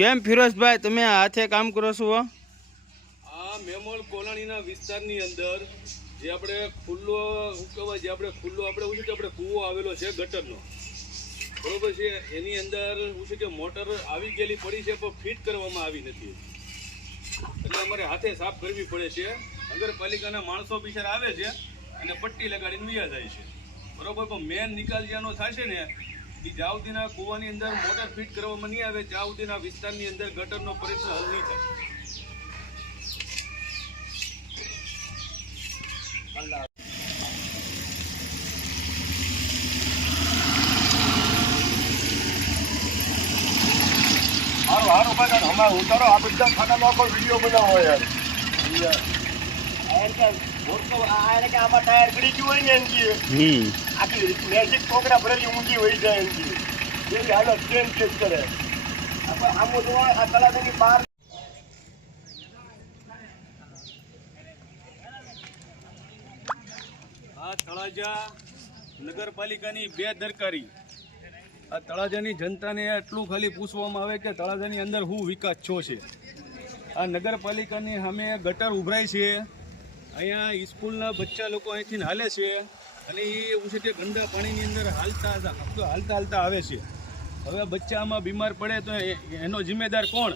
કેમ ફિરોઝભાઈ તમે હાથે કામ કરો છો? આ મેમોલ કોલોનીના વિસ્તારની અંદર જે આપણે ખુલ્લો કહેવાય, જે આપણે ખુલ્લો, આપણે શું છે કે આપણે કૂવો આવેલો છે ગટરનો. બરોબર છે, એની અંદર શું છે કે મોટર આવી ગયેલી પડી છે, પણ ફિટ કરવામાં આવી નથી. એટલે અમારે હાથે સાફ કરવી પડે છે. નગરપાલિકાના માણસો બિચાર આવે છે અને પટ્ટી લગાડીને વ્યા જાય છે. બરોબર, પણ મેન નિકાલ જ્યાંનો થશે ને એ જ્યાં સુધીના કૂવાની અંદર મોટર ફિટ કરવામાં નહીં આવે ત્યાં સુધીના વિસ્તારની અંદર ગટરનો પ્રશ્ન હલ નહીં થાય. હારું હારું ભાઈ હમણાં ઉતારો. આ બધા ખાનામાં પણ વીડિયો બનાવો યાર. આમાં ટાયર ગળી ગયું હોય ને એનજી હમ. આખી મેજિક કોકરા ભરેલી ઊંઘી હોય જાય એનજી એવી હાલત ટ્રેન ચેક કરે આપણે આમો જોવા આ તળાજાની બહાર આ તળાજા નગરપાલિકાની બે દરકારી. આ તળાજાની જનતાને એટલું ખાલી પૂછવામાં આવે કે તળાજાની અંદર શું વિકાસ છો છે? આ નગરપાલિકાની સામે ગટર ઉભરાય છે. અહીંયા સ્કૂલના બચ્ચા લોકો અહીંથી હાલે છે અને એ એવું છે કે ગંદા પાણીની અંદર હાલતા હાલતા હાલતા આવે છે. હવે બચ્ચામાં બીમાર પડે તો એનો જિમ્મેદાર કોણ?